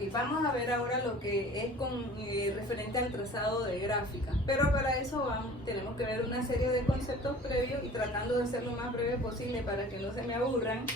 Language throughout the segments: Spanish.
Ok, vamos a ver ahora lo que es con referente al trazado de gráfica, pero para eso tenemos que ver una serie de conceptos previos y tratando de ser lo más breve posible para que no se me aburran.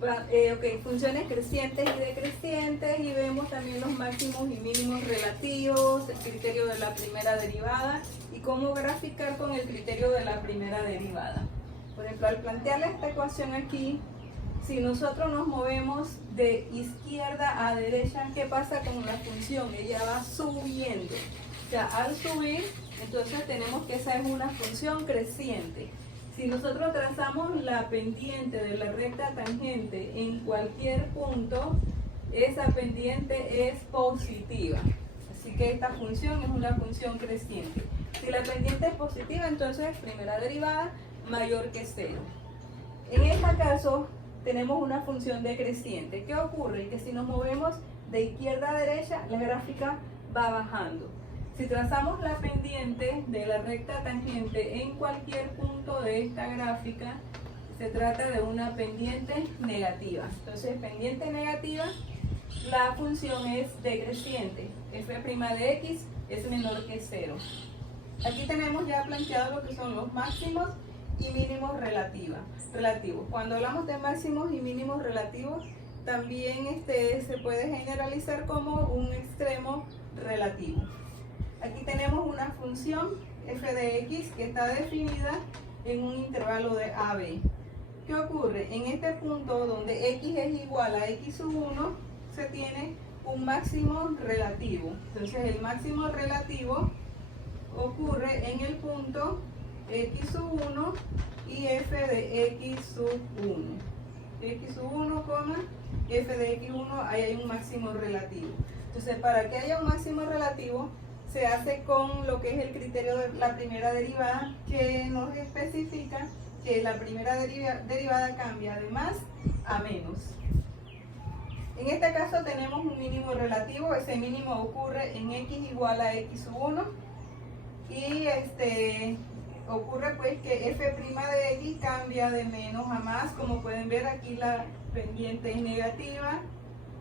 Ok, funciones crecientes y decrecientes, y vemos también los máximos y mínimos relativos, el criterio de la primera derivada y cómo graficar con el criterio de la primera derivada. Por ejemplo, al plantearle esta ecuación aquí, si nosotros nos movemos de izquierda a derecha, ¿qué pasa con la función? Ella va subiendo. O sea, al subir, entonces tenemos que esa es una función creciente. Si nosotros trazamos la pendiente de la recta tangente en cualquier punto, esa pendiente es positiva. Así que esta función es una función creciente. Si la pendiente es positiva, entonces primera derivada mayor que 0. En este caso, tenemos una función decreciente. ¿Qué ocurre? Que si nos movemos de izquierda a derecha, la gráfica va bajando. Si trazamos la pendiente de la recta tangente en cualquier punto de esta gráfica, se trata de una pendiente negativa. Entonces, pendiente negativa, la función es decreciente. F' de x es menor que 0. Aquí tenemos ya planteado lo que son los máximos y mínimos relativos. Cuando hablamos de máximos y mínimos relativos, también se puede generalizar como un extremo relativo. Aquí tenemos una función f de x que está definida en un intervalo de a, b. ¿Qué ocurre? En este punto donde x es igual a x sub 1, se tiene un máximo relativo. Entonces el máximo relativo ocurre en el punto x sub 1 y f de x sub 1. X sub 1, f de x1, ahí hay un máximo relativo. Entonces, para que haya un máximo relativo, se hace con lo que es el criterio de la primera derivada, que nos especifica que la primera derivada cambia de más a menos. En este caso tenemos un mínimo relativo. Ese mínimo ocurre en x igual a x sub 1 y ocurre pues que f' de x cambia de menos a más. Como pueden ver, aquí la pendiente es negativa,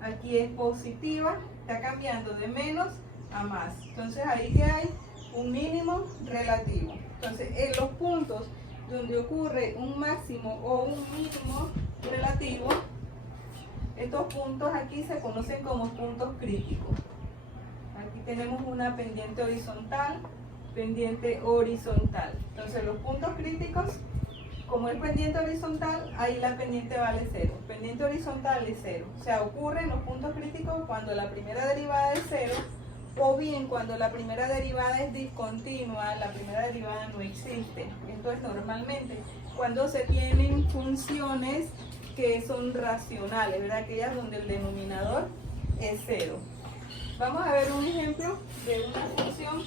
aquí es positiva, está cambiando de menos a más. Entonces ahí que hay un mínimo relativo. Entonces en los puntos donde ocurre un máximo o un mínimo relativo, estos puntos aquí se conocen como puntos críticos. Aquí tenemos una pendiente horizontal, pendiente horizontal. Entonces los puntos críticos, como es pendiente horizontal, ahí la pendiente vale 0. Pendiente horizontal es 0. O sea, ocurren los puntos críticos cuando la primera derivada es 0, o bien cuando la primera derivada es discontinua, la primera derivada no existe. Esto es normalmente cuando se tienen funciones que son racionales, ¿verdad? Aquellas donde el denominador es 0. Vamos a ver un ejemplo de una función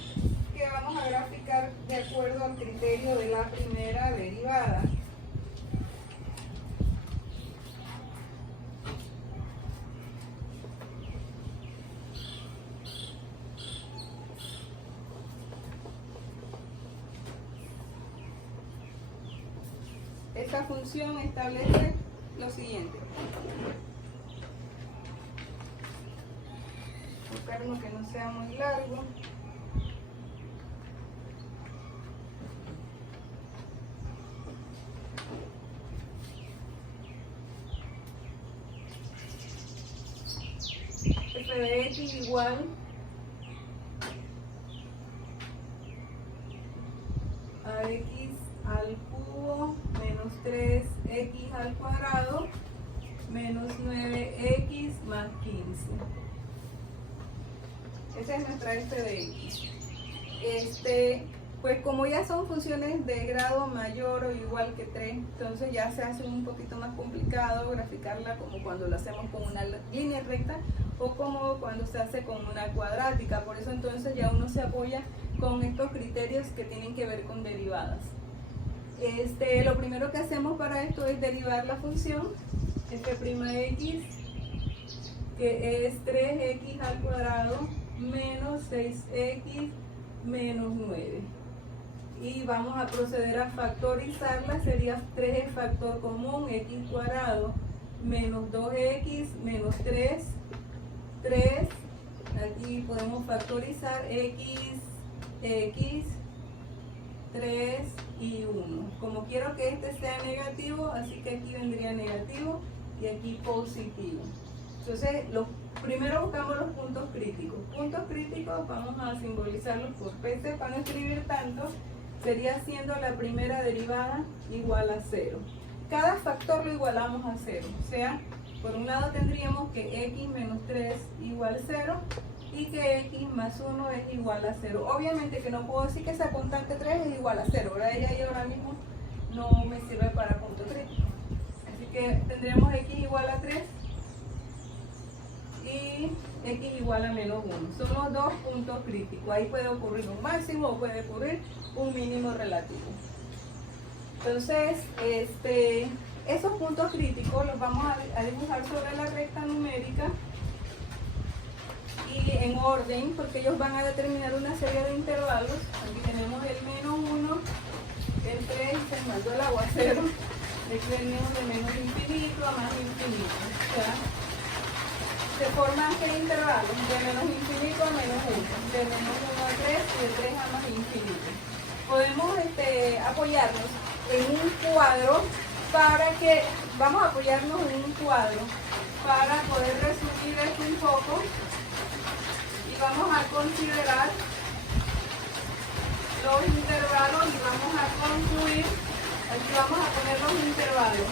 que vamos a graficar de acuerdo al criterio de la primera derivada. Esta función establece lo siguiente. Buscar uno que no sea muy largo. F de x igual a x al cubo menos 3x al cuadrado menos 9x más 15. Esa es nuestra f de x. Pues como ya son funciones de grado mayor o igual que 3, entonces ya se hace un poquito más complicado graficarla como cuando lo hacemos con una línea recta o como cuando se hace con una cuadrática. Por eso entonces ya uno se apoya con estos criterios que tienen que ver con derivadas. Lo primero que hacemos para esto es derivar la función f'(x), que es 3x al cuadrado menos 6x menos 9. Y vamos a proceder a factorizarla. Sería 3 el factor común, x cuadrado menos 2x menos 3, 3, aquí podemos factorizar x, 3 y 1. Como quiero que este sea negativo, así que aquí vendría negativo y aquí positivo. Entonces, primero buscamos los puntos críticos. Puntos críticos vamos a simbolizarlos por PC para no escribir tanto. Sería siendo la primera derivada igual a 0. Cada factor lo igualamos a 0. O sea, por un lado tendríamos que x menos 3 igual 0 y que x más 1 es igual a 0. Obviamente que no puedo decir que esa constante 3 es igual a 0. Ella ahí ahora mismo no me sirve para punto crítico. Así que tendríamos x igual a 3 y x igual a menos 1. Son los dos puntos críticos. Ahí puede ocurrir un máximo o puede ocurrir un mínimo relativo. Entonces, esos puntos críticos los vamos a dibujar sobre la recta numérica y en orden, porque ellos van a determinar una serie de intervalos. Aquí tenemos el menos 1, el 3, se mandó el aguacero. Aquí venimos de menos infinito a más infinito. O sea, se forman ¿qué intervalos? De menos infinito a menos 1, de menos 1 a 3 y de 3 a más infinito. Podemos apoyarnos en un cuadro para que, vamos a apoyarnos en un cuadro para poder resumir esto un poco y vamos a considerar los intervalos y vamos a concluir. Aquí vamos a poner los intervalos.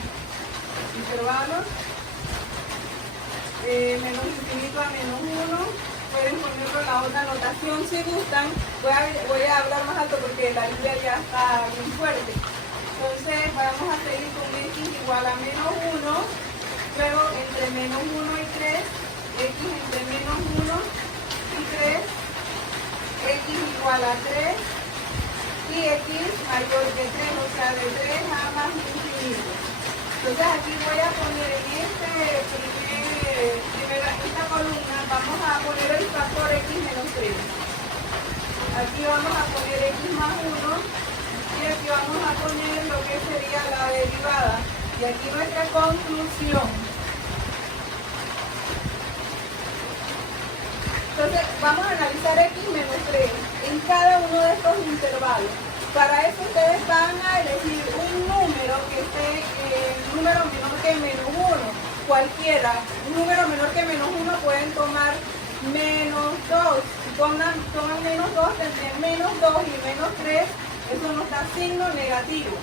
Menos infinito a menos 1. Pueden ponerlo en la otra notación si gustan. Voy a hablar más alto porque la lluvia ya está bien fuerte. Entonces vamos a seguir con x igual a menos 1. Luego entre menos 1 y 3, x entre menos 1 y 3, x igual a 3 y x mayor que 3, o sea de 3 a más infinito. Entonces aquí voy a poner en esta columna, vamos a poner el factor x menos 3. Aquí vamos a poner x más 1 y aquí vamos a poner lo que sería la derivada. Y aquí nuestra conclusión. Entonces vamos a analizar x menos 3 en cada uno de estos intervalos. Para eso ustedes van a elegir un número que esté número menor que menos 1. Cualquiera, un número menor que menos 1 pueden tomar menos 2. Si toman menos 2, tendrían menos 2 y menos 3, eso nos da signo negativo.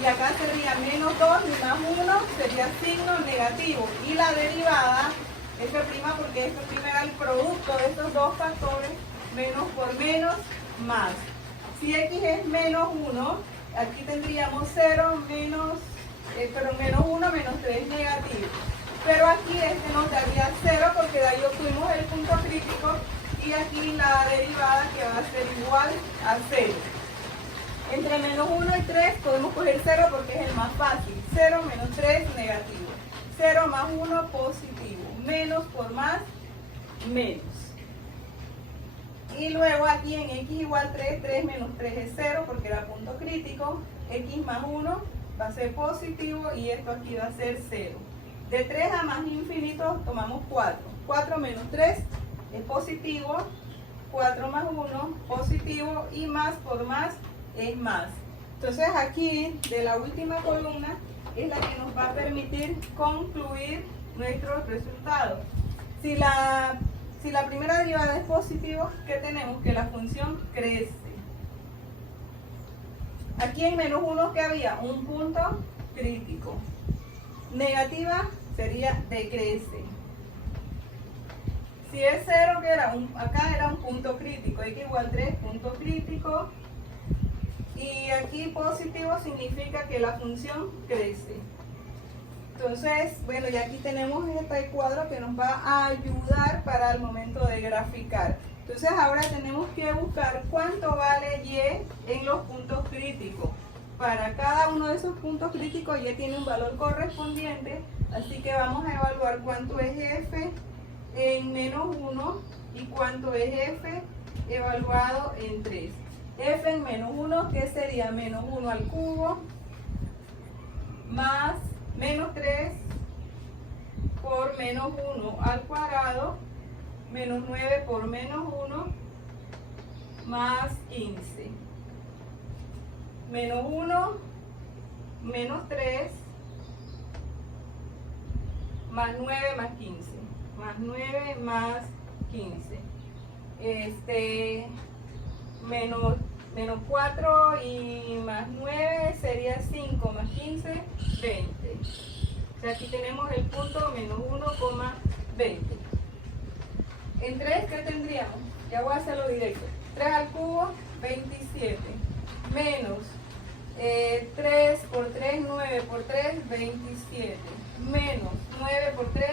Y acá sería menos 2 y más 1 sería signo negativo. Y la derivada, f' porque f' era el producto de estos dos factores, menos por menos, más. Si x es menos 1, aquí tendríamos 0 menos 1 menos 3 negativo. Pero aquí nos daría 0 porque de ahí obtuvimos el punto crítico y aquí la derivada que va a ser igual a 0. Entre menos 1 y 3 podemos coger 0 porque es el más fácil. 0 menos 3 negativo. 0 más 1 positivo. Menos por más, menos. Y luego aquí en x igual 3, 3 menos 3 es 0 porque era punto crítico. X más 1 va a ser positivo y esto aquí va a ser 0. De 3 a más infinito tomamos 4. 4 menos 3 es positivo. 4 más 1 positivo y más por más es más. Entonces aquí de la última columna es la que nos va a permitir concluir nuestros resultados. Si la primera derivada es positivo, ¿qué tenemos? Que la función crece. Aquí en menos 1 que había un punto crítico. Negativa sería decrece. Si es 0, que era acá era un punto crítico, x igual 3, punto crítico. Y aquí positivo significa que la función crece. Entonces, bueno, y aquí tenemos este cuadro que nos va a ayudar para el momento de graficar. Entonces ahora tenemos que buscar cuánto vale y en los puntos críticos. Para cada uno de esos puntos críticos y tiene un valor correspondiente, así que vamos a evaluar cuánto es f en menos 1 y cuánto es f evaluado en 3. F en menos 1, que sería menos 1 al cubo, más menos 3 por menos 1 al cuadrado, menos 9 por menos 1 más 15. Menos 1, menos 3, más 9 más 15. Más 9 más 15. Menos 4 y más 9 sería 5 más 15, 20. O sea, aquí tenemos el punto menos 1,20. En 3, ¿qué tendríamos? Ya voy a hacerlo directo. 3 al cubo, 27. Menos 3 por 3, 9 por 3, 27. Menos 9 por 3,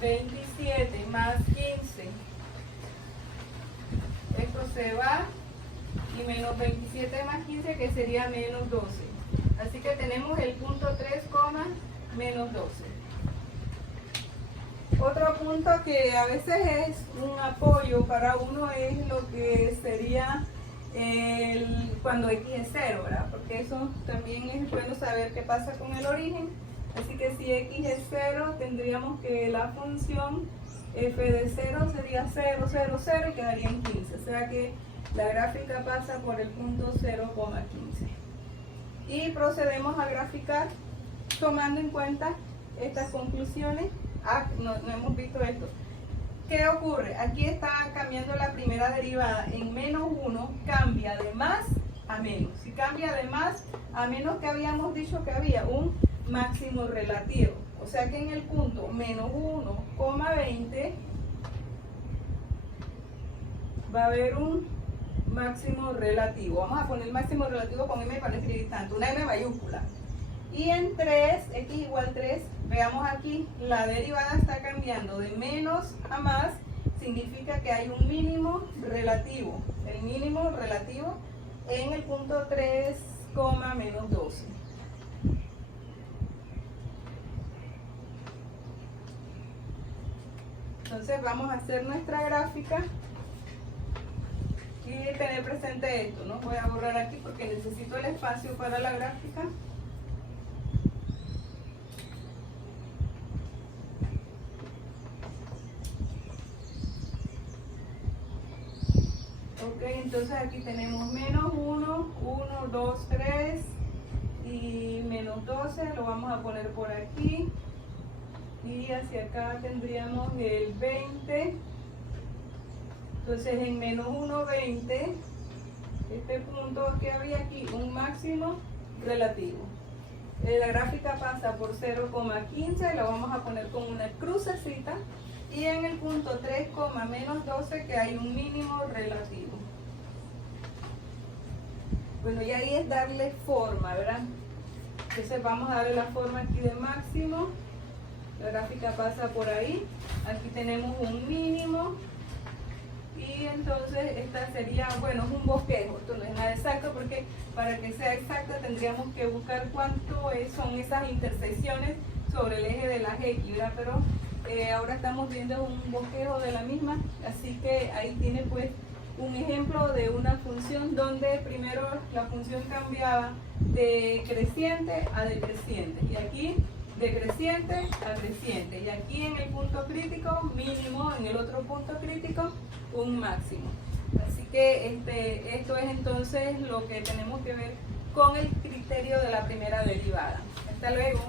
27. Más 15. Esto se va. Y menos 27 más 15, que sería menos 12. Así que tenemos el punto 3, menos 12. Otro punto que a veces es un apoyo para uno es lo que sería cuando X es 0, ¿verdad? Porque eso también es bueno saber qué pasa con el origen. Así que si X es 0, tendríamos que la función f de 0 sería 0, 0, 0 y quedaría en 15. O sea que la gráfica pasa por el punto 0,15. Y procedemos a graficar tomando en cuenta estas conclusiones. No hemos visto esto. ¿Qué ocurre? Aquí está cambiando la primera derivada en menos 1, cambia de más a menos. Si cambia de más a menos, que habíamos dicho que había un máximo relativo. O sea que en el punto menos 1,20 va a haber un máximo relativo. Vamos a poner el máximo relativo con M para escribir tanto, una M mayúscula. Y en 3, x igual 3, veamos aquí, la derivada está cambiando de menos a más, significa que hay un mínimo relativo. El mínimo relativo en el punto 3, menos 12. Entonces vamos a hacer nuestra gráfica y tener presente esto, ¿no? Voy a borrar aquí porque necesito el espacio para la gráfica. Ok, entonces aquí tenemos menos 1, 1, 2, 3 y menos 12, lo vamos a poner por aquí. Y hacia acá tendríamos el 20. Entonces en menos 1,20, este punto que había aquí, un máximo relativo. La gráfica pasa por 0,15, lo vamos a poner con una crucecita. Y en el punto 3, menos 12, que hay un mínimo relativo. Bueno, y ahí es darle forma, ¿verdad? Entonces vamos a darle la forma aquí de máximo. La gráfica pasa por ahí. Aquí tenemos un mínimo. Y entonces esta sería, bueno, es un bosquejo. Esto no es nada exacto porque para que sea exacto tendríamos que buscar cuánto son esas intersecciones sobre el eje de las X, ¿verdad? Pero ahora estamos viendo un bosquejo de la misma. Así que ahí tiene pues un ejemplo de una función donde primero la función cambiaba de creciente a decreciente. Y aquí de creciente a creciente, y aquí en el punto crítico mínimo, en el otro punto crítico un máximo. Así que esto es entonces lo que tenemos que ver con el criterio de la primera derivada. Hasta luego.